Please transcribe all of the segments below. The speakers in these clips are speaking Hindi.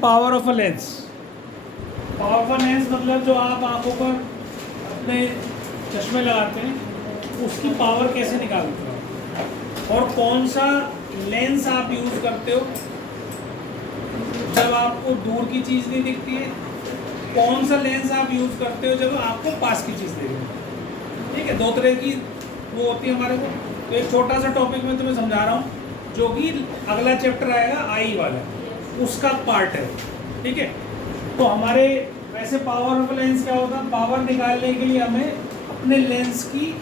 Power of a lens. Power of a lens मतलब जो आप आंखों पर अपने चश्मे लगाते हैं उसकी पावर कैसे निकालते हो, और कौन सा लेंस आप यूज़ करते हो जब आपको दूर की चीज़ नहीं दिखती है, कौन सा लेंस आप यूज़ करते हो जब आपको पास की चीज़ दिखती है। ठीक है, दो तरह की वो होती है हमारे को। तो एक छोटा सा टॉपिक मैं तुम्हें समझा रहा हूँ जो कि अगला चैप्टर आएगा आई वाला, उसका पार्ट है। ठीक है, तो हमारे वैसे पावर ऑफ लेंस क्या होता है, पावर निकालने के लिए हमें अपने लेंस की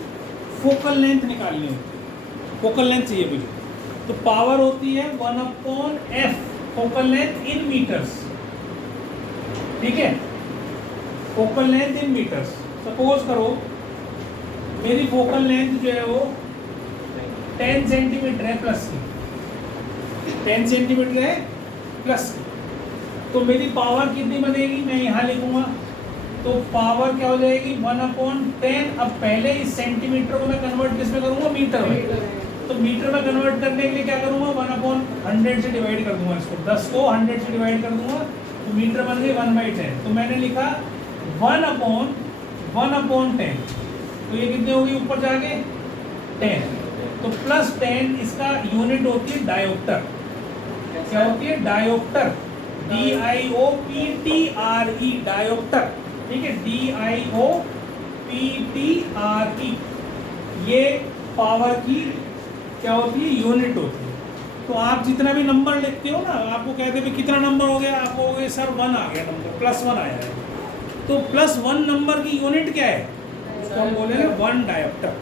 फोकल लेंथ निकालनी होती है। फोकल लेंथ चाहिए मुझे, तो पावर होती है 1/f focal length in metres. ठीक है, focal length in metres. Suppose करो मेरी फोकल लेंथ जो है वो 10 सेंटीमीटर है प्लस की, 10 सेंटीमीटर है प्लस की, तो मेरी पावर कितनी बनेगी, मैं यहाँ लिखूंगा। तो पावर क्या हो जाएगी 1/10। अब पहले इस सेंटीमीटर को मैं कन्वर्ट किस में करूँगा, मीटर में। तो मीटर में कन्वर्ट करने के लिए क्या करूँगा, 1/100 से डिवाइड कर दूंगा इसको, 10 को 100 से डिवाइड कर दूंगा, तो मीटर बन गई 1/10। तो मैंने लिखा 1/10। तो ये कितने होगी ऊपर जाके 10, तो +10 इसका यूनिट होती है डायोप्टर। क्या होती है, डायोप्टर, DIOPTRE, डायोप्टर। ठीक है, DIOPTRE, ये पावर की क्या होती है, यूनिट होती है। तो आप जितना भी नंबर लिखते हो ना, आपको कहते हैं कितना नंबर हो गया, आपको हो गया सर 1 आ गया नंबर, +1 आया है। तो +1 नंबर की यूनिट क्या है, उसको हम बोलेंगे 1 डायोप्टर।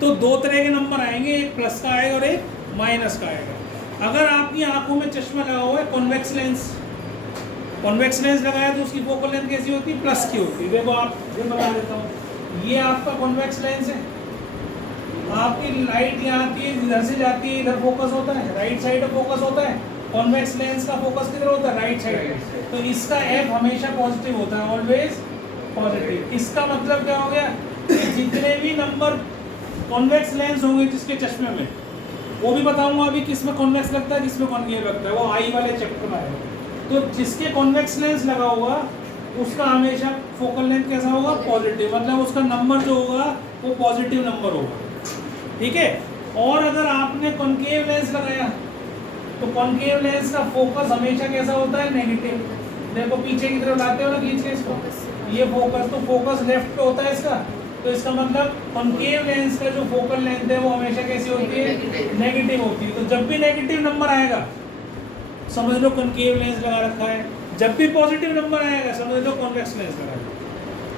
तो दो तरह के नंबर आएंगे, एक प्लस का आएगा और एक माइनस का आएगा। अगर आपकी आंखों में चश्मा लगा हुआ है कॉन्वेक्स लेंस, कॉन्वेक्स लेंस लगाया तो उसकी फोकल लेंथ कैसी होती है, प्लस की होती है। देखो आप ये बता देता हूँ, ये आपका कॉन्वेक्स लेंस है, आपकी लाइट यहाँ आती है, इधर से जाती है, इधर फोकस होता है, राइट साइड में फोकस होता है। कॉन्वेक्स लेंस का फोकस किधर होता है, राइट साइड। तो इसका F हमेशा पॉजिटिव होता है, ऑलवेज पॉजिटिव। इसका मतलब क्या हो गया, जितने भी नंबर कॉन्वेक्स लेंस होंगे जिसके चश्मे में, वो भी बताऊंगा अभी किस में कॉन्वेक्स लगता है किस में कॉन्केव लगता है, वो आई वाले चैप्टर में आएगा। तो जिसके कॉन्वेक्स लेंस लगा होगा उसका हमेशा फोकल लेंथ कैसा होगा, पॉजिटिव, मतलब उसका नंबर जो होगा वो पॉजिटिव नंबर होगा। ठीक है, और अगर आपने कॉन्केव लेंस लगाया तो कॉन्केव लेंस का फोकस हमेशा कैसा होता है, नेगेटिव। देखो पीछे की तरफ लाते हो ना खींच के इसको, ये फोकस, तो फोकस लेफ्ट पे होता है इसका, तो इसका मतलब कॉन्केव लेंस का जो फोकल लेंथ है वो हमेशा कैसी होती है, नेगेटिव होती है। तो जब भी नेगेटिव नंबर आएगा समझ लो कॉन्केव लेंस लगा रखा है, जब भी पॉजिटिव नंबर आएगा समझ लो कॉन्वेक्स लेंस लगा रखा है।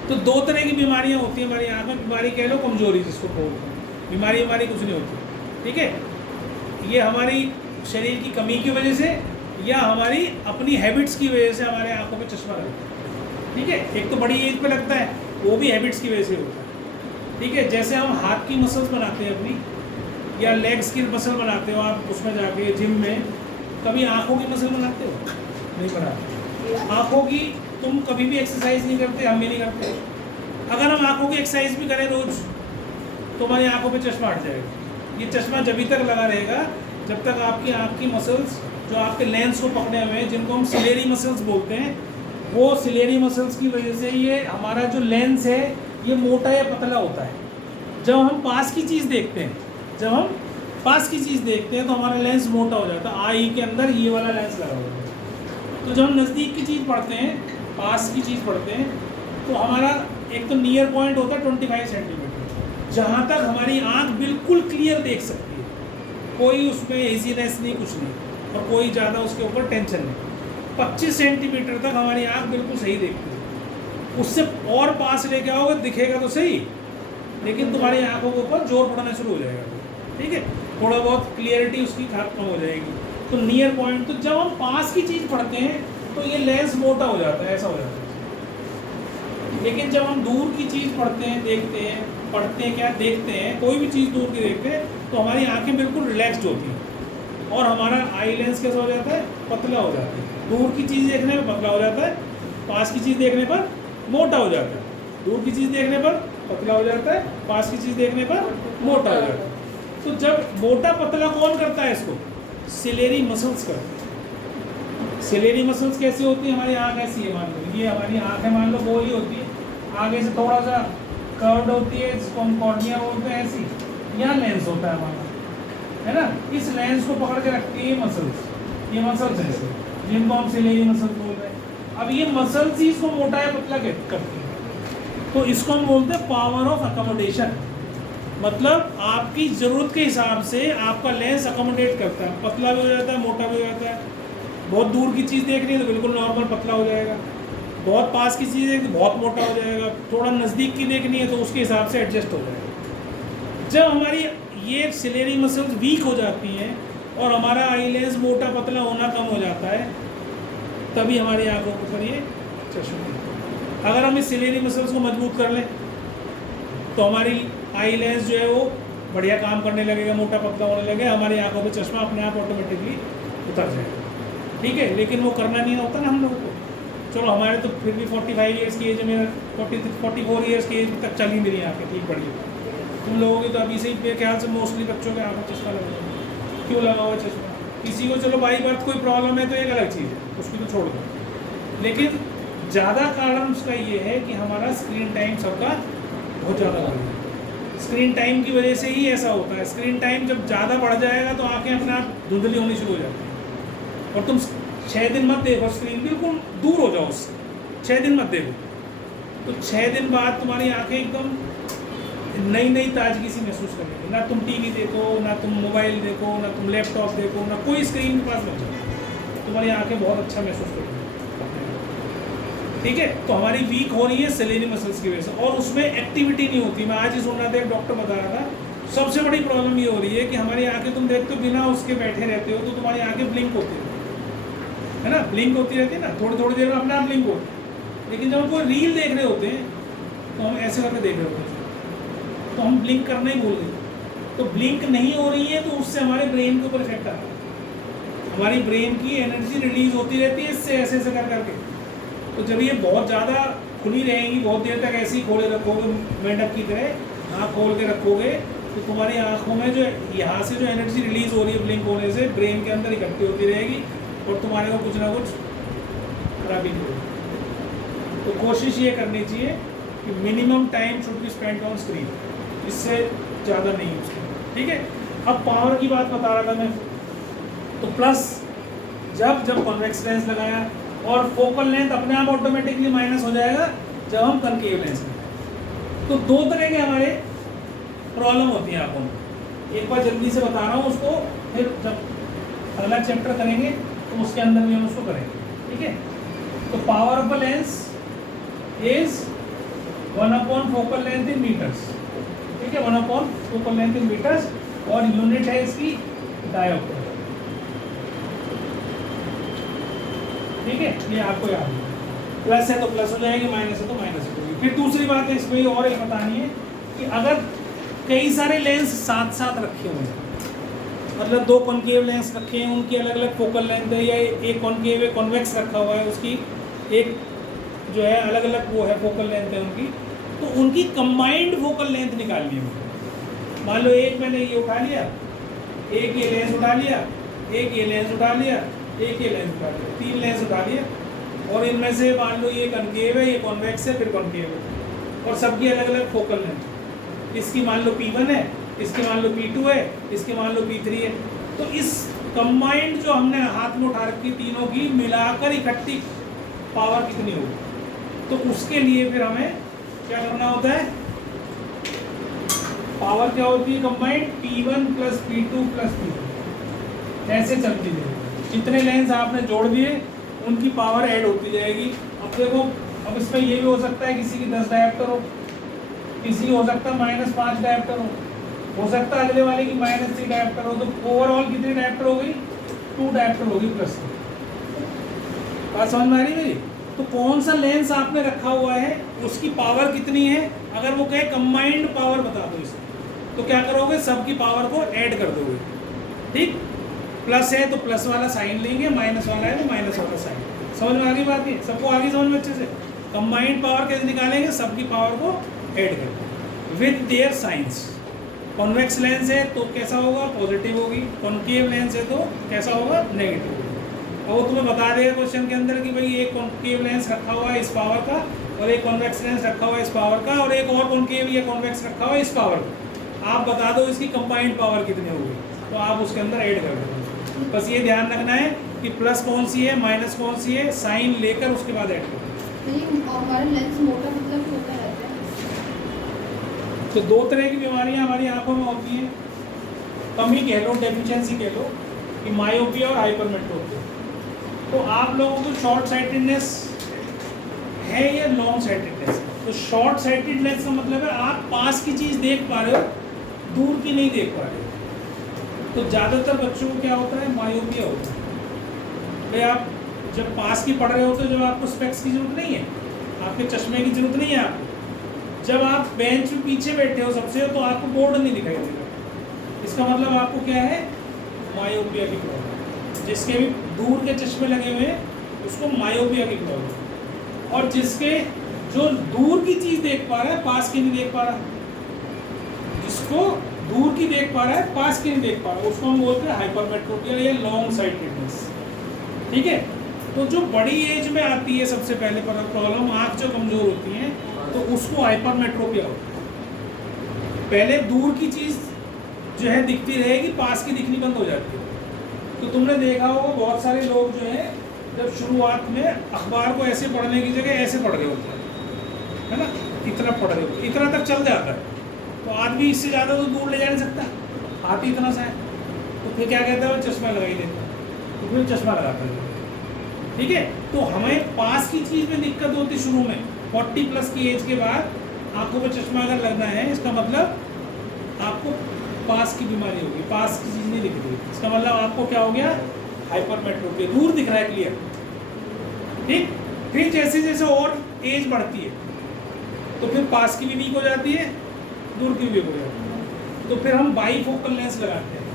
तो दो तरह की बीमारियां होती हैं हमारी आँख में, बीमारी कह लो, कमजोरी जिसको बोलते हैं, बीमारी हमारी कुछ नहीं होती। ठीक है, ये हमारी शरीर की कमी की वजह से या हमारी अपनी हैबिट्स की वजह से हमारे आंखों में चश्मा लगता है। ठीक है, एक तो बड़ी एज पे लगता है, वो भी हैबिट्स की वजह से होता है। ठीक है, जैसे हम हाथ की मसल्स बनाते हैं अपनी, या लेग्स की मसल बनाते हो आप उसमें जाके जिम में, कभी आंखों की मसल बनाते हो, नहीं बनाते। आंखों की तुम कभी भी एक्सरसाइज नहीं करते, हम भी नहीं करते। अगर हम आंखों की एक्सरसाइज भी करें रोज तो हमारी आंखों पे चश्मा हट जाएगा। ये चश्मा जब तक लगा रहेगा जब तक आपकी आंख की मसल्स जो आपके लेंस को पकड़े हुए हैं, जिनको हम सिलेरी मसल्स बोलते हैं, वो सिलेरी मसल्स की वजह से ये हमारा जो लेंस है ये मोटा या पतला होता है। जब हम पास की चीज़ देखते हैं, जब हम पास की चीज़ देखते हैं तो हमारा लेंस मोटा हो जाता है, आई के अंदर ये वाला लेंस लगा हुआ है। तो जब हम नज़दीक की चीज़ पढ़ते हैं, पास की चीज़ पढ़ते हैं, तो हमारा एक तो नियर पॉइंट होता है 25 सेंटीमीटर, जहाँ तक हमारी आँख बिल्कुल क्लियर देख सकती है, कोई उसमें हेजीनेस नहीं, कुछ नहीं, और कोई ज़्यादा उसके ऊपर टेंशन नहीं। 25 सेंटीमीटर तक हमारी आँख बिल्कुल सही देखती है। उससे और पास लेके आओगे दिखेगा तो सही, लेकिन तुम्हारी आँखों के ऊपर जोर पड़ना शुरू हो जाएगा। ठीक है, थोड़ा बहुत क्लियरिटी उसकी खत्म हो जाएगी। तो नियर पॉइंट, तो जब हम पास की चीज़ पढ़ते हैं तो ये लेंस मोटा हो जाता है, ऐसा हो जाता है। लेकिन जब हम दूर की चीज़ पढ़ते हैं, देखते हैं, पढ़ते हैं क्या देखते हैं, कोई भी चीज़ दूर की देखते हैं तो हमारी आंखें बिल्कुल रिलैक्स्ड होती हैं और हमारा आई लेंस कैसा हो जाता है, पतला हो जाता है। दूर की चीज़ देखने में पतला हो जाता है, पास की चीज़ देखने पर मोटा हो जाता है। दूर की चीज़ देखने पर पतला हो जाता है, पास की चीज़ देखने पर मोटा हो जाता है। तो जब मोटा पतला कौन करता है इसको, सिलेरी मसल्स करते हैं। सिलेरी मसल्स कैसी होती है, हमारी आँख ऐसी है मान लो, ये हमारी आँख है मान लो, वो ही होती है, आगे से थोड़ा सा कर्व्ड होती है, जिसको हम कॉर्निया बोलते हैं, ऐसी। यहाँ लेंस होता है हमारा, है ना, इस लेंस को पकड़ के रखती है मसल्स, ये मसल्स ऐसे जिनको हम सिलेरी मसल्स बोल रहे हैं। अब ये मसल्स ही इसको मोटा या पतला करती है, तो इसको हम बोलते हैं पावर ऑफ अकोमोडेशन। मतलब आपकी ज़रूरत के हिसाब से आपका लेंस अकोमोडेट करता है, पतला भी हो जाता है, मोटा भी हो जाता है। बहुत दूर की चीज़ देखनी है तो बिल्कुल नॉर्मल पतला हो जाएगा, बहुत पास की चीज़ देखनी तो बहुत मोटा हो जाएगा, थोड़ा नज़दीक की देखनी है तो उसके हिसाब से एडजस्ट हो जाएगा। जब हमारी ये सिलेरी मसल्स वीक हो जाती हैं और हमारा आई लेंस मोटा पतला होना कम हो जाता है, तभी हमारी आंखों के ऊपर ये चश्मा। अगर हम इस सिलेरी मसल्स को मजबूत कर लें तो हमारी आई लेंस जो है वो बढ़िया काम करने लगेगा, मोटा पतला होने लगेगा, हमारी आंखों पे चश्मा अपने आप ऑटोमेटिकली उतर जाएगा। ठीक है, लेकिन वो करना नहीं होता ना हम लोगों को। चलो हमारे तो फिर भी 45 ईयर्स की एज में, 44 ईयर्स की एज तक चली मेरी आँखें ठीक बढ़िया। तुम लोगों की तो अभी से ही मेरे ख्याल से मोस्टली बच्चों के आँखों में चश्मा लगा हुआ है। क्यों लगा हुआ चश्मा? किसी को चलो बाई बर्थ कोई प्रॉब्लम है तो एक अलग चीज़ है, उसकी तो छोड़ दो, लेकिन ज़्यादा कारण उसका ये है कि हमारा स्क्रीन टाइम सबका बहुत ज़्यादा बढ़ गया। स्क्रीन टाइम की वजह से ही ऐसा होता है। स्क्रीन टाइम जब ज़्यादा बढ़ जाएगा तो आँखें अपने आप धुंधली होनी शुरू हो जाती हैं। और तुम 6 दिन मत देखो स्क्रीन, बिल्कुल दूर हो जाओ उससे, 6 दिन मत देखो, तो 6 दिन बाद तुम्हारी आंखें एकदम नई नई ताजगी सी महसूस करेंगी। ना तुम टीवी देखो, ना तुम मोबाइल देखो, ना तुम लैपटॉप देखो, ना कोई स्क्रीन के पास मत जाओ, तुम्हारी आंखें बहुत अच्छा महसूस करेंगी। ठीक है, तो हमारी वीक हो रही है सिलेरी मसल्स की वजह से, और उसमें एक्टिविटी नहीं होती। मैं आज ही सुन रहा था, एक डॉक्टर बता रहा था, सबसे बड़ी प्रॉब्लम ये हो रही है कि हमारी आंखें, तुम देखते हो बिना उसके बैठे रहते हो तो तुम्हारी आंखें ब्लिंक होती है ना, ब्लिंक होती रहती है ना, थोड़ी थोड़ी देर में अपने आप ब्लिंक होती है। लेकिन जब हम कोई रील देख रहे होते हैं तो हम ऐसे करके देख रहे होते हैं, तो हम ब्लिंक करना ही भूल गए। तो ब्लिंक नहीं हो रही है तो उससे हमारे ब्रेन के ऊपर इफेक्ट आता है, हमारी ब्रेन की एनर्जी रिलीज होती रहती है इससे, ऐसे ऐसे कर करके। तो जब ये बहुत ज़्यादा खुली रहेंगी, बहुत देर तक ऐसे ही खोले रखोगे मेंढक की तरह, आँख खोल के रखोगे, तो तुम्हारी आँखों में जो यहाँ से जो एनर्जी रिलीज हो रही है ब्लिंक होने से, ब्रेन के अंदर इकट्ठी होती रहेगी और तुम्हारे को कुछ ना कुछ खराबी नहीं होगी। तो कोशिश ये करनी चाहिए कि minimum time should be spend on screen, इससे ज़्यादा नहीं यूज़ करना। ठीक है, अब पावर की बात बता रहा था मैं, तो प्लस जब कॉन्वेक्स लेंस लगाया और फोकल लेंथ अपने आप ऑटोमेटिकली माइनस हो जाएगा जब हम कनकेव लेंस लगाएं। तो 2 तरह के हमारे प्रॉब्लम होती है आंखों में। एक बार जल्दी से बता रहा हूँ उसको, फिर जब अगला चैप्टर करेंगे तो उसके अंदर भी हम उसको करेंगे। ठीक है, तो power of a lens is 1/4 focal length in metres. ठीक है, 1/4 फोकल लेंथ इन मीटर्स, और यूनिट है इसकी डायोप्टर। ठीक है, ये आपको याद है, प्लस है तो प्लस हो जाएगी, माइनस है तो माइनस हो जाएगी। फिर दूसरी बात है इसमें और एक बतानी है कि अगर कई सारे लेंस साथ साथ रखे हुए हैं, मतलब 2 कॉन्केव लेंस रखे हैं, उनकी अलग अलग फोकल लेंथ है, या एक कॉन्केव है, कॉन्वेक्स रखा हुआ है, उसकी एक जो है अलग अलग वो है फोकल लेंथ है उनकी, तो उनकी कंबाइंड फोकल लेंथ निकालनी है। मान लो एक मैंने ये उठा लिया, एक ये लेंस उठा लिया, एक ये लेंस उठा लिया, एक ये लेंस उठा लिया, 3 लेंस उठा लिया, और इनमें से मान लो ये कनकेव है, ये कॉन्वेक्स है, फिर कॉन्केव है, और सबकी अलग अलग फोकल लेंथ। इसकी मान लो P1 है, इसकी मान लो P2 है, इसकी मान लो P3 है। तो इस कंबाइंड जो हमने हाथ में उठा रखी तीनों की मिलाकर इकट्ठी पावर कितनी होगी, तो उसके लिए फिर हमें क्या करना होता है, पावर क्या होती है कंबाइंड, P1 + P2 + P3, ऐसे चलती है। जितने लेंस आपने जोड़ दिए उनकी पावर ऐड होती जाएगी। अब देखो, अब इसमें ये भी हो सकता है किसी की 10 डायोप्टर हो, किसी की हो सकता है -5 डायोप्टर हो सकता है अगले वाले की -3 डायोप्टर हो, तो ओवरऑल कितनी डायोप्टर हो गई, 2 डायोप्टर होगी प्लस। बात समझ में आ रही मेरी? तो कौन सा लेंस आपने रखा हुआ है, उसकी पावर कितनी है, अगर वो कहे कंबाइंड पावर बता दो इसे, तो क्या करोगे, सबकी पावर को ऐड कर दोगे। ठीक, प्लस है तो प्लस वाला साइन लेंगे, माइनस वाला है तो माइनस वाला साइन। समझ में आ गई बात? है सबको आगे समझ में अच्छे से? कंबाइंड पावर कैसे निकालेंगे, सबकी पावर को ऐड कर with their science. Convex lens है तो कैसा होगा, पॉजिटिव होगी, कॉन्केव लेंस है तो कैसा होगा, नेगेटिव होगा। और वो तुम्हें बता देगा क्वेश्चन के अंदर कि भाई एक कॉन्केव लेंस रखा हुआ है इस पावर का, और एक कॉन्वेक्स लेंस रखा हुआ है इस पावर का, और एक और कॉन्केव या कॉन्वेक्स रखा हुआ है इस पावर का। आप बता दो इसकी कंबाइंड पावर कितनी होगी, तो आप उसके अंदर ऐड कर दो। बस ये ध्यान रखना है कि प्लस कौन सी है, माइनस कौन सी है, साइन लेकर उसके बाद ऐड कर दो। हमारा लेंस मोटा मतलब होता रहता है। तो दो तरह की बीमारियां हमारी आंखों में होती हैं, कमी कह लो, डेफिशिएंसी कह लो, कि मायोपिया और हाइपरमेट्रोपिया। तो आप लोगों को शॉर्ट साइटेडनेस है या लॉन्ग साइटेडनेस? तो शॉर्ट साइटेडनेस का मतलब है आप पास की चीज़ देख पा रहे हो, दूर की नहीं देख पा रहे हो। तो ज़्यादातर बच्चों को क्या होता है, मायोपिया होता है। भाई आप जब पास की पढ़ रहे होते हो, जब आपको स्पेक्स की जरूरत नहीं है, आपके चश्मे की जरूरत नहीं है आपको। जब आप बेंच में पीछे बैठे हो सबसे, तो आपको बोर्ड नहीं दिखाई देगा। इसका मतलब आपको क्या है, मायोपिया की प्रॉब्लम। जिसके भी दूर के चश्मे लगे हुए हैं उसको मायोपिया की प्रॉब्लम, और जिसके जो दूर की चीज़ देख पा रहा है, पास की नहीं देख पा रहा, जिसको दूर की देख पा रहा है, पास की नहीं देख पा रहा, उसको हम बोलते हैं हाइपरमेट्रोपिया या लॉन्ग साइटेडनेस। ठीक है। तो जो बड़ी एज में आती है सबसे पहले प्रॉब्लम, आँख जो कमज़ोर होती है, तो उसको हाइपरमेट्रोपिया होता है। पहले दूर की चीज़ जो है दिखती रहेगी, पास की दिखनी बंद हो जाती है। तो तुमने देखा होगा बहुत सारे लोग जो है जब शुरुआत में अखबार को ऐसे पढ़ने की जगह ऐसे पढ़ रहे होते हैं, है ना, इतना पढ़ रहे होते, इतना तक चल जाता है। तो आदमी इससे ज़्यादा तो दूर ले जा नहीं सकता, हाथ ही इतना सा है। तो फिर क्या कहता है, वो चश्मा लगा ही देता है, तो फिर चश्मा लगाता है। ठीक है। तो हमें पास की चीज़ में दिक्कत होती शुरू में, 40 प्लस की एज के बाद आंखों पे चश्मा अगर लगना है, इसका मतलब आपको पास की बीमारी होगी, पास की चीज़ नहीं दिख रही, इसका मतलब आपको क्या हो गया, हाइपरमेट्रोपिया, दूर दिख रहा है क्लियर। ठीक। फिर जैसे जैसे और एज बढ़ती है तो फिर पास की भी वीक हो जाती है, दूर की भी वीक हो जाती है। तो फिर हम बाईफोकल लेंस लगाते हैं।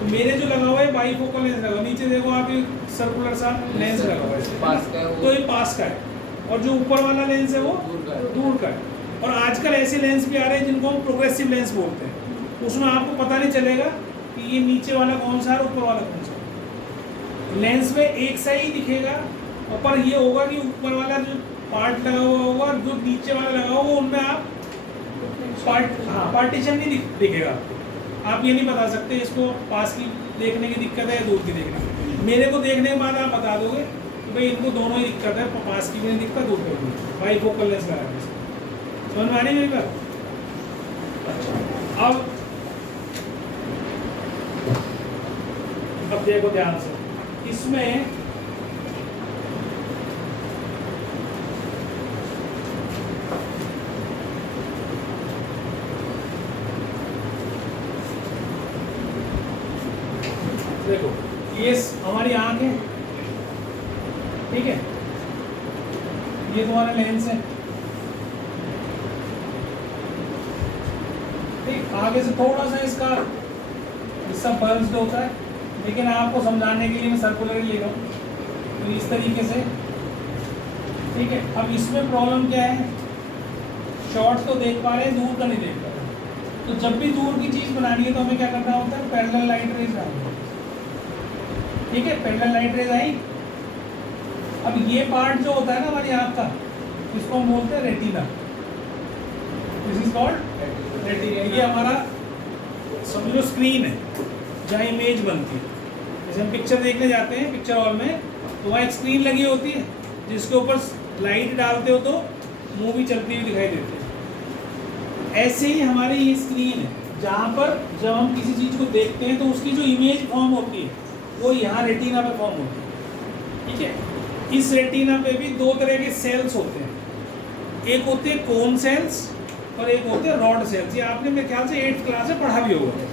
तो मेरे जो लगा हुआ है बाईफोकल लेंस लगा, नीचे देखो आप, ये सर्कुलर सा लेंस लगा हुआ है, तो ये पास का है, और जो ऊपर वाला लेंस है वो दूर का है। और आजकल ऐसे लेंस भी आ रहे हैं जिनको हम प्रोग्रेसिव लेंस बोलते हैं। उसमें आपको पता नहीं चलेगा कि ये नीचे वाला कौन सा है और ऊपर वाला कौन सा है। लेंस में एक सा ही दिखेगा, और पर ये होगा कि ऊपर वाला जो पार्ट लगा हुआ होगा, जो नीचे वाला लगा हुआ, उनमें आप पार्टीशन नहीं दिखेगा आपको। आप ये नहीं बता सकते इसको पास की देखने की दिक्कत है या दूर की देखने की। मेरे को देखने के बाद आप बता दोगे कि भाई इनको दोनों ही दिक्कत है, पास की भी नहीं दिक्कत, दूर की भी नहीं। बाईफोकल लेंस लगा है, समझ में आ रही मेरी बात? अच्छा, अब देखो ध्यान से, इसमें देखो, ये हमारी आंख है, ठीक है, ये तुम्हारा लेंस है, ठीक। आगे से थोड़ा सा इसका हिस्सा बल्ज्ड होता है, लेकिन आपको समझाने के लिए मैं सर्कुलर ही ले रहा हूँ, तो इस तरीके से, ठीक है। अब इसमें प्रॉब्लम क्या है, शॉर्ट तो देख पा रहे हैं, दूर का नहीं देख पा रहे। तो जब भी दूर की चीज़ बनानी है तो हमें क्या करना होता है, पैरेलल लाइट रेज आनी है, ठीक है। पैरेलल लाइट रेज आई। अब ये पार्ट जो होता है ना हमारी आँख का, इसको हम बोलते हैं retina, this is called retina. ये हमारा समझ लो स्क्रीन है जहाँ इमेज बनती है। जैसे हम पिक्चर देखने जाते हैं पिक्चर हॉल में, तो वहाँ एक स्क्रीन लगी होती है जिसके ऊपर लाइट डालते हो तो मूवी चलती हुई दिखाई देती है। ऐसे ही हमारी ये स्क्रीन है, जहाँ पर जब हम किसी चीज़ को देखते हैं तो उसकी जो इमेज फॉर्म होती है वो यहाँ रेटिना पे फॉर्म होती है, ठीक है। इस रेटिना पे भी दो तरह के सेल्स होते हैं, एक होते हैं कोन सेल्स और एक होते हैं रॉड सेल्स। ये आपने मेरे ख्याल से 8th क्लास में पढ़ा भी होगा।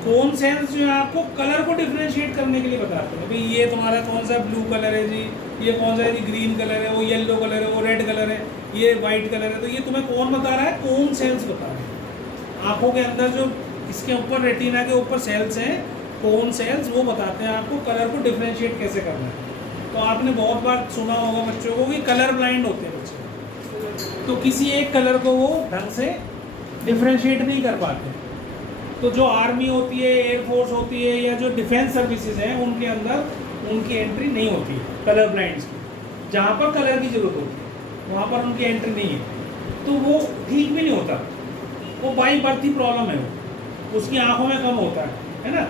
कोन सेल्स जो है आपको कलर को डिफ्रेंशिएट करने के लिए बताते हैं, भाई ये तुम्हारा कौन सा ब्लू कलर है जी, ये कौन सा है जी, ग्रीन कलर है, वो येलो कलर है, वो रेड कलर है, ये वाइट कलर है। तो ये तुम्हें कौन बता रहा है, कोन सेल्स बता रहे हैं। आँखों के अंदर जो इसके ऊपर रेटिना के ऊपर सेल्स हैं, कोन सेल्स, वो बताते हैं आपको कलर को डिफ्रेंशिएट कैसे करना है। तो आपने बहुत बार सुना होगा बच्चों को कि कलर ब्लाइंड होते हैं बच्चे, तो किसी एक कलर को वो ढंग से डिफ्रेंशिएट नहीं कर पाते। तो जो आर्मी होती है, एयरफोर्स होती है, या जो डिफेंस सर्विसेज हैं, उनके अंदर उनकी एंट्री नहीं होती है, कलर ब्लाइंड्स की। जहाँ पर कलर की ज़रूरत होती है वहाँ पर उनकी एंट्री नहीं है, तो वो ठीक भी नहीं होता, वो बाई बर्थ ही प्रॉब्लम है, वो उसकी आँखों में कम होता है ना।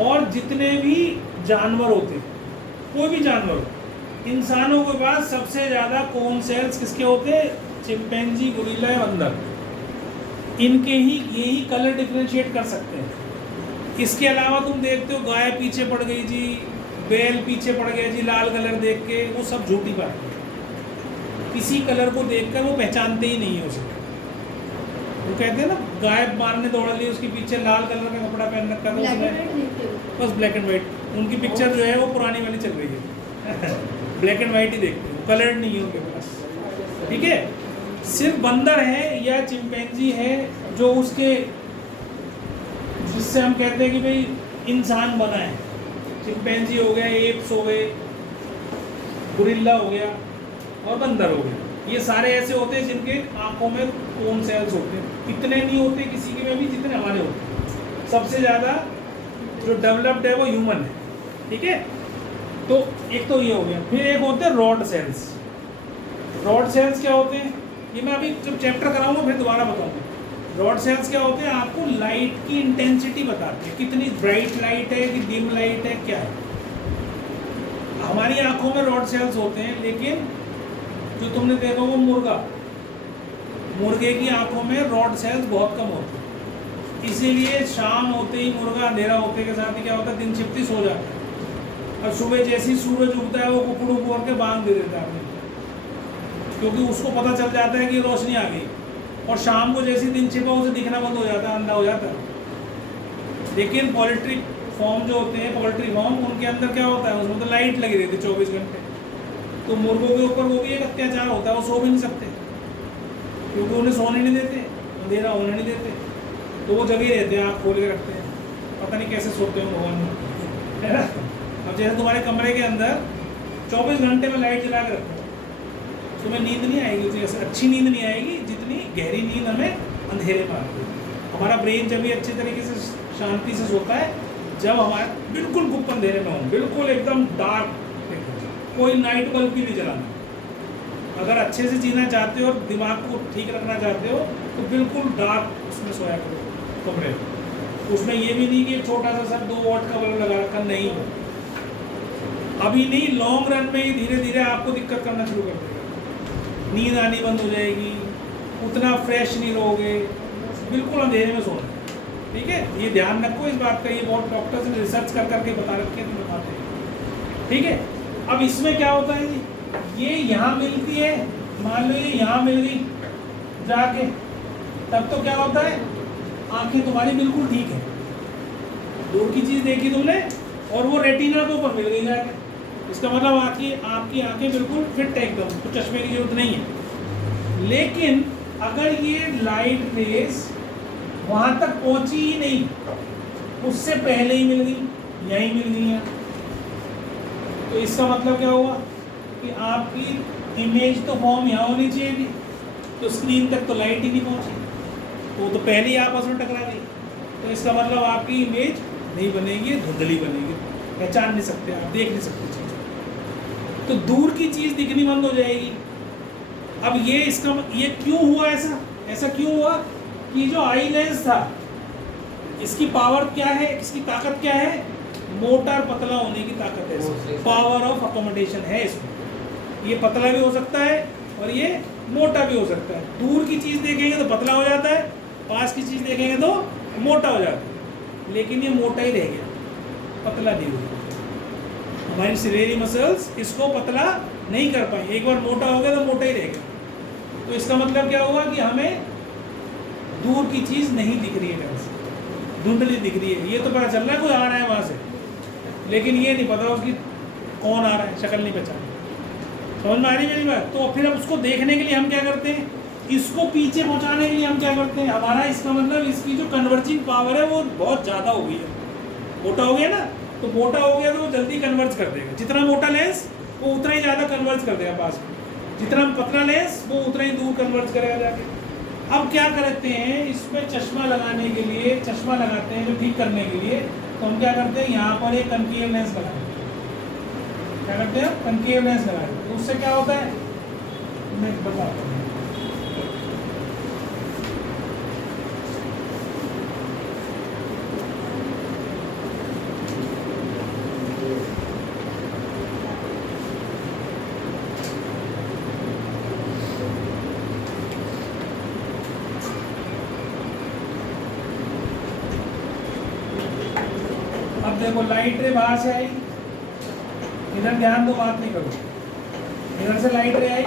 और जितने भी जानवर होते हैं, कोई भी जानवर हो, इंसानों के पास सबसे ज़्यादा कोन सेल्स किसके होते हैं? चिंपैंजी, गोरिल्ला या बंदर, इनके ही यही कलर डिफरेंशिएट कर सकते हैं। इसके अलावा तुम देखते हो गाय पीछे पड़ गई जी, बैल पीछे पड़ गया जी लाल कलर देख के, वो सब झूठी बात है। किसी कलर को देखकर वो पहचानते ही नहीं है उसे। वो कहते हैं ना, गाय मारने दौड़ ली, उसके पीछे लाल कलर का कपड़ा पहन रखा था उसने, बस ब्लैक एंड वाइट। उनकी पिक्चर जो है वो पुरानी वाली चल रही है ब्लैक एंड वाइट ही देखते हैं, कलर नहीं है उनके पास, ठीक है। सिर्फ बंदर है या चिंपैंजी है जो उसके, जिससे हम कहते हैं कि भाई इंसान बना है। चिंपैंजी हो गया, एप्स हो गए, गोरिल्ला हो गया और बंदर हो गया। ये सारे ऐसे होते हैं जिनके आंखों में कोन सेल्स होते हैं। इतने नहीं होते किसी के में भी जितने हमारे होते हैं। सबसे ज़्यादा जो डेवलप्ड है वो ह्यूमन है, ठीक है। तो एक तो ये हो गया, फिर एक होते हैं रॉड सेल्स। रॉड सेल्स क्या होते हैं, ये मैं अभी जब चैप्टर कराऊंगा फिर दोबारा बताऊंगा। रॉड सेल्स क्या होते हैं, आपको लाइट की इंटेंसिटी बताते हैं, कितनी ब्राइट लाइट है कि डिम लाइट है, क्या है। हमारी आंखों में रॉड सेल्स होते हैं, लेकिन जो तुमने देखा वो मुर्गे की आंखों में रॉड सेल्स बहुत कम होते हैं। इसीलिए शाम होते ही मुर्गा, अंधेरा होते के साथ ही क्या होता है, दिन छिपती सो जाता है, और सुबह जैसे ही सूरज उगता है वो कुकड़ू बोल के बांध दे देता है, क्योंकि उसको पता चल जाता है कि रोशनी आ गई। और शाम को जैसे दिन छिपा उसे दिखना बंद हो जाता है, अंधा हो जाता है। लेकिन पोल्ट्री फॉर्म जो होते हैं, पोल्ट्री फॉर्म, उनके अंदर क्या होता है, उसमें तो लाइट लगी रहती है 24 घंटे। तो मुर्गों के ऊपर वो भी एक अत्याचार होता है, वो सो भी नहीं सकते क्योंकि उन्हें सोने नहीं देते, अंधेरा होने नहीं देते, तो वो जगह रहते हैं, आँख खोल के रखते हैं, पता नहीं कैसे सोते हैं भगवान में, है ना। अब जैसे तुम्हारे कमरे के अंदर 24 घंटे में लाइट जला के रखो, तुम्हें नींद नहीं आएगी, तो ऐसे अच्छी नींद नहीं आएगी जितनी गहरी नींद हमें अंधेरे में आती है। हमारा ब्रेन जब भी अच्छे तरीके से शांति से सोता है जब हमारे बिल्कुल गुप्त अंधेरे में हो, बिल्कुल एकदम डार्क, कोई नाइट बल्ब भी नहीं जलाना। अगर अच्छे से जीना चाहते हो और दिमाग को ठीक रखना चाहते हो तो बिल्कुल डार्क उसमें सोया करो कमरे में। उसमें ये भी नहीं कि एक छोटा सा सर 2 वॉट का बल्ब लगा रखा, नहीं। अभी नहीं, लॉन्ग रन में ही धीरे धीरे आपको दिक्कत करना शुरू कर देगा, नींद आनी बंद हो जाएगी, उतना फ्रेश नहीं रहोगे, बिल्कुल अंधेरे में सोना, ठीक है। ये ध्यान रखो इस बात का, ये बहुत डॉक्टर्स ने रिसर्च कर करके बता रखे हैं, बताते हैं, ठीक है। अब इसमें क्या होता है जी, ये यहाँ मिलती है, मान लो ये यहाँ मिल गई जाके, तब तो क्या होता है, आंखें तुम्हारी बिल्कुल ठीक है, दूर की चीज़ देखी तुमने और वो रेटिना के ऊपर मिल गई जाके, इसका मतलब आपकी आंखें बिल्कुल फिट है एकदम, तो चश्मे की जरूरत नहीं है। लेकिन अगर ये लाइट रेस वहाँ तक पहुँची ही नहीं, उससे पहले ही मिल गई, यहीं मिल गई है, तो इसका मतलब क्या हुआ कि आपकी इमेज तो फॉर्म यहाँ होनी चाहिए थी, तो स्क्रीन तक तो लाइट ही नहीं पहुँची, तो पहले ही आपस में टकरा गई, तो इसका मतलब आपकी इमेज नहीं बनेगी, धुंधली बनेगी, पहचान नहीं सकते आप, देख नहीं सकते चीज़, तो दूर की चीज़ दिखनी बंद हो जाएगी। अब ये क्यों हुआ, ऐसा क्यों हुआ कि जो आई लेंस था, इसकी पावर क्या है, इसकी ताकत क्या है, मोटा पतला होने की ताकत है, पावर ऑफ अकोमोडेशन है इसमें। ये पतला भी हो सकता है और ये मोटा भी हो सकता है। दूर की चीज़ देखेंगे तो पतला हो जाता है, पास की चीज़ देखेंगे तो मोटा हो जाता है, लेकिन ये मोटा ही रह गया, पतला नहीं हुआ। हमारी सिलेरी मसल्स इसको पतला नहीं कर पाए, एक बार मोटा हो गया तो मोटा ही रह गया। तो इसका मतलब क्या हुआ कि हमें दूर की चीज़ नहीं दिख रही है, धुंधली दिख रही है। ये तो पता चल रहा है कोई आ रहा है वहाँ से, लेकिन ये नहीं पता उसकी कौन आ रहा है, शक्ल नहीं पहचान। समझ में आ रही है मेरी बात। तो फिर अब उसको देखने के लिए हम क्या करते हैं, इसको पीछे पहुँचाने के लिए हम क्या करते हैं, हमारा इसका मतलब इसकी जो कन्वर्जिंग पावर है वो बहुत ज़्यादा हो गई है, मोटा हो गया ना, तो मोटा हो गया तो वो जल्दी कन्वर्ज कर देगा। जितना मोटा लेंस वो उतना ही ज़्यादा कन्वर्ज कर देगा पास में, जितना पतला लेंस वो उतना ही दूर कन्वर्ज करेगा जाके। अब क्या करते हैं, इसमें चश्मा लगाने के लिए, चश्मा लगाते हैं जो ठीक करने के लिए, तो हम क्या करते हैं, यहाँ पर एक कनकेव लेंस लगाते हैं, क्या करते हैं, कनकेव लेंस लगा देते हैं। तो उससे क्या होता है, मैं बताता हूँ। अब देखो लाइट रे बाहर से आई, इधर ध्यान दो, बात नहीं करो, इधर से लाइट रे आई।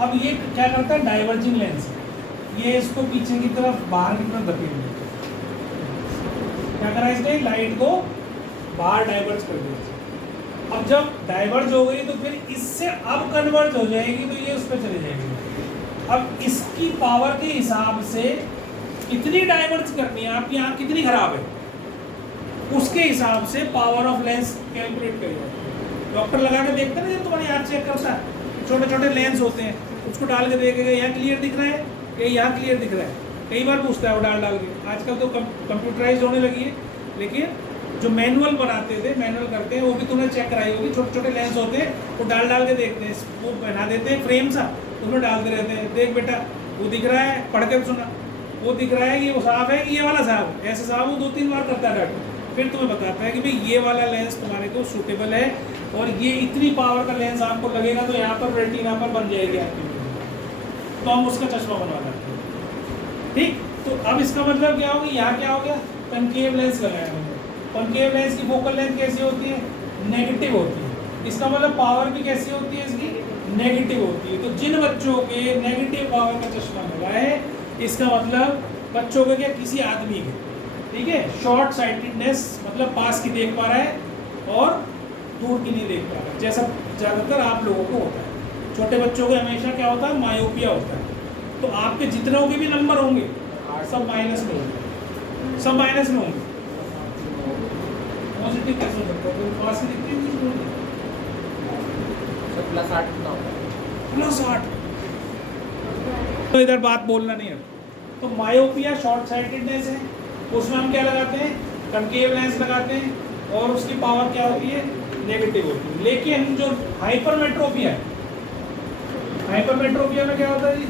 अब ये क्या करता है, डाइवर्जिंग लेंस, ये इसको पीछे की तरफ बाहर की तरफ धकेल देता है। क्या करा इसने, लाइट को बाहर डाइवर्ज कर दिया। अब जब डाइवर्ज हो गई तो फिर इससे अब कन्वर्ज हो जाएगी, तो ये उस पर चली जाएगी। अब इसकी पावर के हिसाब से कितनी डाइवर्ज करनी है, आपकी आँख कितनी खराब है, उसके हिसाब से पावर ऑफ लेंस कैलकुलेट करी जाती है। डॉक्टर लगा के देखते हैं ना, जब तुम्हारी आँख चेक करता है, छोटे छोटे लेंस होते हैं, उसको डाल के देखेगा यहाँ क्लियर दिख रहा है या यहाँ क्लियर दिख रहा है, कई बार पूछता है वो डाल डाल के। आजकल तो कंप्यूटराइज होने लगी है, लेकिन जो मैनुअल बनाते थे, मैनुअल करते हैं, वो भी तुमने चेक कराई होगी। छोटे छोटे लेंस होते हैं, वो डाल डाल के देखते हैं, वो बना देते हैं फ्रेम सा, उसमें डालते रहते हैं, देख बेटा वो दिख रहा है, पढ़ के सुना, वो दिख रहा है कि वो साफ है कि ये वाला साफ है। ऐसे साफ वो 2-3 बार करता है डॉक्टर, फिर तुम्हें बताता है कि भाई ये वाला लेंस तुम्हारे को सूटेबल है और ये इतनी पावर का लेंस आपको लगेगा तो यहाँ पर रेटिना पर बन जाएगी आपकी, तो हम उसका चश्मा बनवा सकते हैं। ठीक, तो अब इसका मतलब क्या होगा, यहाँ क्या हो गया, कनकेव लेंस लगाया हमने। कनकेव लेंस की फोकल लेंथ कैसी होती है, नेगेटिव होती है। इसका मतलब पावर भी कैसी होती है इसकी, नेगेटिव होती है। तो जिन बच्चों के नेगेटिव पावर का चश्मा लगा है, इसका मतलब बच्चों के क्या, किसी आदमी के, ठीक है, शॉर्ट साइटेडनेस, मतलब पास की देख पा रहा है और दूर की नहीं देख पा रहा है, जैसा ज़्यादातर आप लोगों को होता है। छोटे बच्चों को हमेशा क्या होता है, मायोपिया होता है। तो आपके जितनों के भी नंबर होंगे सब माइनस में होंगे, सब माइनस में होंगे। पॉजिटिव कैसे हो सकता है, पास की दिखती है +8 तो इधर बात बोलना नहीं है। तो मायोपिया शॉर्ट साइटेडनेस है, उसमें हम क्या लगाते हैं, कनकेव लेंस लगाते हैं और उसकी पावर क्या होती है, नेगेटिव होती है। लेकिन जो हाइपरमेट्रोपिया है, हाइपरमेट्रोपिया में क्या होता है जी,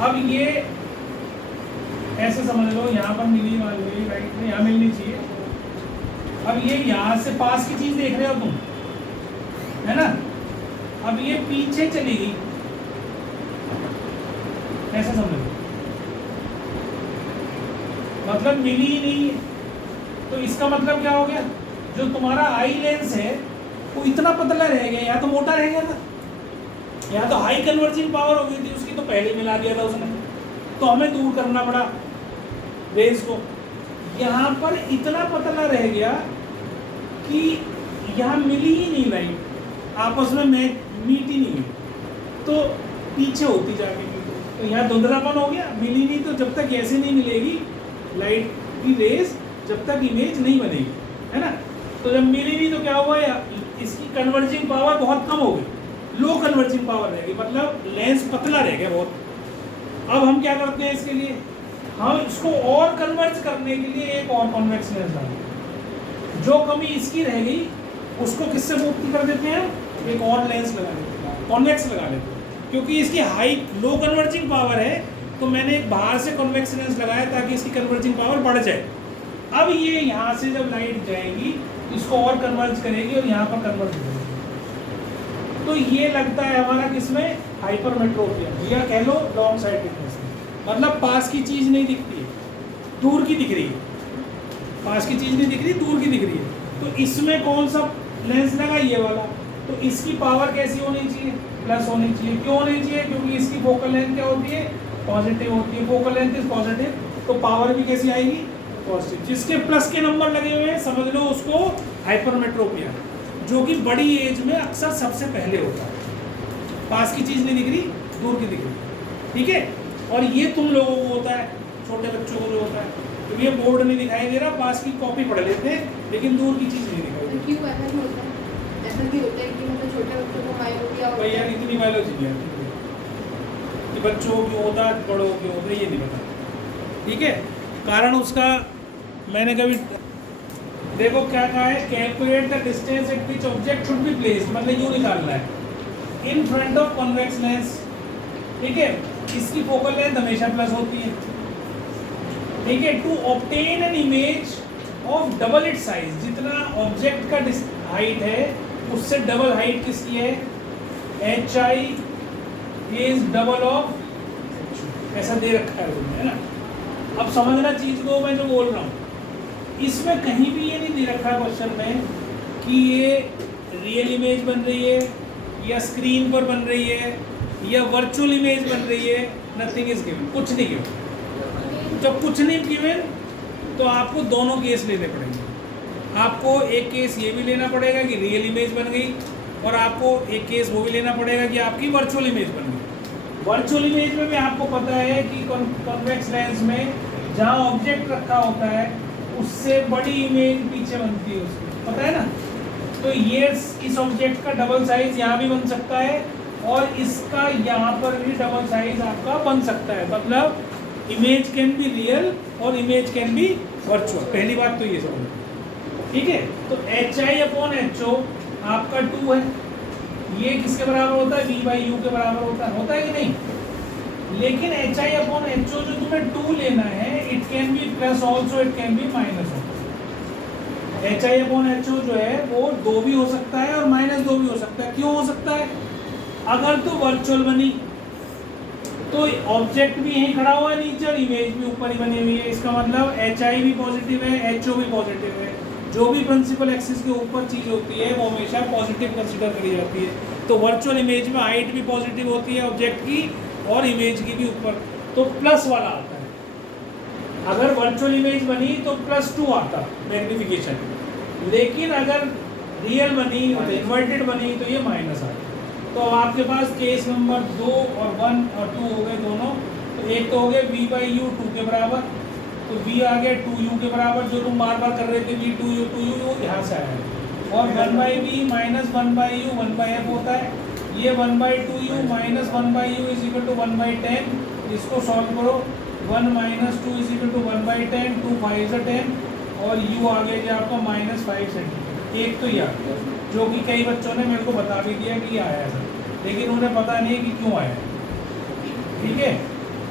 अब ये ऐसे समझ लो, यहाँ पर मिली मान लो, राइट में यहाँ मिलनी चाहिए। अब ये यहाँ से पास की चीज़ देख रहे हो तुम, है ना, अब ये पीछे चली गई, ऐसा समझ लो, मतलब मिली ही नहीं है। तो इसका मतलब क्या हो गया, जो तुम्हारा आई लेंस है वो इतना पतला रह गया, या तो मोटा रह गया था, या तो हाई कन्वर्जिंग पावर हो गई थी उसकी, तो पहले मिला दिया था उसने, तो हमें दूर करना पड़ा रेस को। यहाँ पर इतना पतला रह गया कि यहाँ मिली ही नहीं लाइट, आपस में मीट ही नहीं, तो पीछे होती जाके, तो यहाँ धुंधलापन हो गया, मिली नहीं। तो जब तक ऐसे नहीं मिलेगी लाइट की रेस, जब तक इमेज नहीं बनेगी, है ना। तो जब मिली नहीं तो क्या हुआ, इसकी कन्वर्जिंग पावर बहुत कम हो गई, लो कन्वर्जिंग पावर रहेगी, मतलब लेंस पतला रह गया बहुत। अब हम क्या करते हैं इसके लिए, हम इसको और कन्वर्ज करने के लिए एक और कॉन्वेक्स लेंस डालते हैं। जो कमी इसकी रह गई उसको किससे मुक्त कर देते हैं, एक और लेंस लगा देते हैं, कॉन्वेक्स लगा लेते हैं। क्योंकि इसकी हाई लो कन्वर्जिंग पावर है, तो मैंने एक बाहर से कॉन्वेक्स लेंस लगाया ताकि इसकी कन्वर्जिंग पावर बढ़ जाए। अब ये यहाँ से जब लाइट जाएगी इसको और कन्वर्ज करेगी और यहाँ पर कन्वर्ज हो जाएगी। तो ये लगता है हमारा किसमें, हाइपरमेट्रोपिया, या कह लो लॉन्ग साइटेडनेस में। मतलब पास की चीज़ नहीं दिखती है, दूर की दिख रही है, पास की चीज़ नहीं दिख रही, दूर की दिख रही है। तो इसमें कौन सा लेंस लगा, ये वाला, तो इसकी पावर कैसी होनी चाहिए, प्लस होनी चाहिए। क्यों होनी चाहिए, क्योंकि इसकी फोकल लेंथ क्या होती है, पॉजिटिव होती है, फोकल लेंथ इज पॉजिटिव, तो पावर भी कैसी आएगी, पॉजिटिव। जिसके प्लस के नंबर लगे हुए हैं समझ लो उसको हाइपरमेट्रोपिया, जो कि बड़ी एज में अक्सर सबसे पहले होता है। पास की चीज़ नहीं दिख रही, दूर की दिख रही, ठीक है। और ये तुम लोगों को होता है, छोटे बच्चों को जो होता है, तो ये बोर्ड नहीं दिखाई दे रहा, पास की कॉपी पढ़ लेते हैं लेकिन दूर की चीज़ नहीं दिखाई देती। क्यों ऐसा नहीं होता, ऐसा क्यों होता है कि मतलब छोटे बच्चों को मायोपिया होता है? यार इतनी बायोलॉजी नहीं आती कि बच्चों को क्यों होता है, बड़ों को क्यों होता है, ये नहीं पता, ठीक है। कारण उसका मैंने कभी देखो क्या कहा है, calculate the distance eight which object should be placed, मतलब यू निकालना है in front of convex lens. ठीक है, इसकी फोकल लेंथ हमेशा प्लस होती है। ठीक है, to obtain an image of double it size, जितना ऑब्जेक्ट का हाइट है उससे डबल हाइट किसकी है, h i is double of, ऐसा दे रखा है तुमने, है ना। अब समझना चीज को, मैं जो बोल रहा हूँ इसमें कहीं भी ये नहीं दे रखा क्वेश्चन में कि ये रियल इमेज बन रही है या स्क्रीन पर बन रही है या वर्चुअल इमेज बन रही है, नथिंग इज गिवन, कुछ नहीं गिवन। जब कुछ नहीं गिवन तो आपको दोनों केस लेने पड़ेंगे। आपको एक केस ये भी लेना पड़ेगा कि रियल इमेज बन गई, और आपको एक केस वो भी लेना पड़ेगा कि आपकी वर्चुअल इमेज बन गई। वर्चुअल इमेज में भी आपको पता है कि कॉन्वेक्स लेंस में जहाँ ऑब्जेक्ट रखा होता है उससे बड़ी इमेज पीछे बनती है उसकी, पता है ना। तो ये इस ऑब्जेक्ट का डबल साइज यहाँ भी बन सकता है और इसका यहाँ पर भी डबल साइज आपका बन सकता है, मतलब इमेज कैन बी रियल और इमेज कैन बी वर्चुअल। पहली बात तो ये समझो, ठीक है। तो h i upon h o आपका 2 है, ये किसके बराबर होता है, v बाई यू के बराबर होता है कि नहीं। लेकिन h i upon h o जो तुम्हें 2 लेना है, it can be plus also, it can be minus also. H i upon h o जो है वो 2 भी हो सकता है और -2 भी हो सकता है। क्यों हो सकता है, अगर तो वर्चुअल बनी तो ऑब्जेक्ट भी यहीं खड़ा हुआ है नीचे और इमेज भी ऊपर ही बनी हुई है, इसका मतलब एच आई भी पॉजिटिव है, एच ओ भी पॉजिटिव है। जो भी प्रिंसिपल एक्सिस के ऊपर चीज़ होती है वो हमेशा पॉजिटिव कंसिडर करी जाती है। तो वर्चुअल इमेज में हाइट भी पॉजिटिव होती है ऑब्जेक्ट की और इमेज की भी ऊपर, तो प्लस वाला आता है। अगर वर्चुअल इमेज बनी तो +2 आता मैग्निफिकेशन, लेकिन अगर रियल बनी और इन्वर्टेड बनी तो ये माइनस आता। तो अब आपके पास केस नंबर 2 और 1 और 2 हो गए दोनों। तो एक तो हो गए v बाई यू 2 के बराबर, तो v आ गया 2u के बराबर, जो तुम बार बार कर रहे थे v 2u यहाँ से आया है। और 1 by v minus 1 by u 1 by f होता है। ये 1 by 2u minus 1 by u is equal to 1 by 10। इसको सॉल्व करो, 1 minus 2 is equal to 1 by 10, 2 5 से 10 और u आ गया आपका -5 सेंटीमीटर। एक तो यह जो कि कई बच्चों ने मेरे को बता भी दिया कि ये आया है, लेकिन उन्हें पता नहीं कि क्यों आया। ठीक है,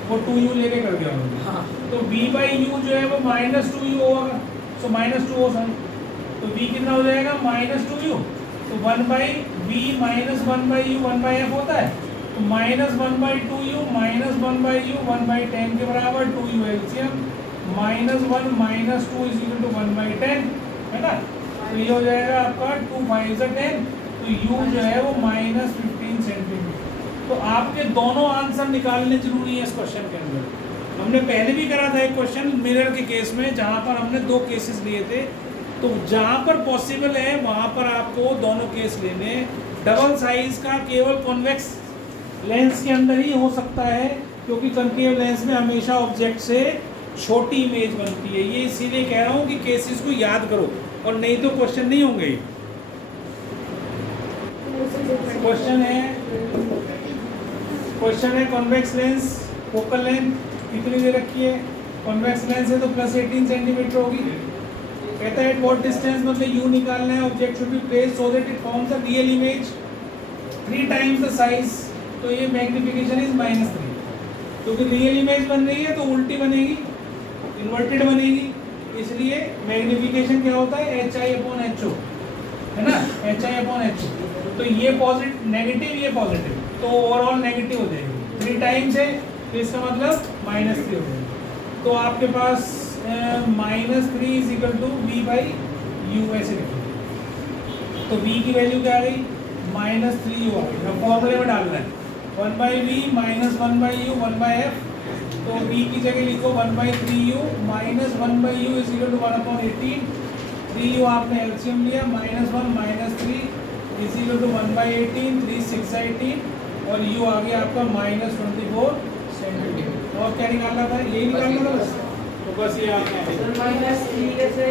वो 2u लेके कर दिया उन्होंने। हाँ। तो v बाई यू जो है वो -2u होगा, सो -2 हो सर, तो v कितना हो जाएगा -2u। तो 1 by v minus 1 by u 1 by f होता है, तो -1 by 2u minus 1 by u 1 by 10 के बराबर 2u LCM -1 minus 2 is equal to 1 by 10, है ना। तो ये हो जाएगा आपका 2 5 से 10, तो u जो है वो -15 सेंटीमीटर। तो आपके दोनों आंसर निकालने जरूरी है इस क्वेश्चन के अंदर। हमने पहले भी करा था एक क्वेश्चन मिरर के केस में, जहाँ पर हमने 2 केसेस लिए थे। तो जहाँ पर पॉसिबल है वहाँ पर आपको दोनों केस लेने। डबल साइज का केवल कॉन्वेक्स लेंस के अंदर ही हो सकता है, क्योंकि कॉन्केव लेंस में हमेशा ऑब्जेक्ट से छोटी इमेज बनती है। ये इसीलिए कह रहा हूँ कि केसेस को याद करो, और नहीं तो क्वेश्चन नहीं होंगे। क्वेश्चन है कॉन्वेक्स लेंस फोकल लेंथ कितनी दे रखी है। कॉन्वेक्स लेंस है तो +18 सेंटीमीटर होगी। कहता है व्हाट डिस्टेंस, मतलब यू निकालना है, object should be placed so that it forms a real image 3 times the size. तो ये मैग्निफिकेशन इज -3, क्योंकि रियल इमेज बन रही है तो उल्टी बनेगी, इन्वर्टेड बनेगी, इसलिए मैग्निफिकेशन क्या होता है HI/HO, है ना, HI/HO। तो ये पॉजिटिव नेगेटिव, ये पॉजिटिव, तो ओवरऑल नेगेटिव हो जाएगी। 3 टाइम्स है तो इसका मतलब -3 हो जाएगा। तो आपके पास -3 is equal to v by u ऐसे लिखो। तो v की वैल्यू क्या आ गई, -3u आ गई। अब फॉर्मूले में डालना है 1 by v minus 1 by u 1 by f. तो v की जगह लिखो 1 by 3u minus 1 by u is equal to 1/18। 3u आपने एलसीएम लिया, -1 -3 इज इक्वल टू 1 बाई 18, 3 6 18 और u आ गया आपका -24 सेंटीमीटर। और क्या निकालना था, यही निकालना था बस। तो बस ये आपने -3 से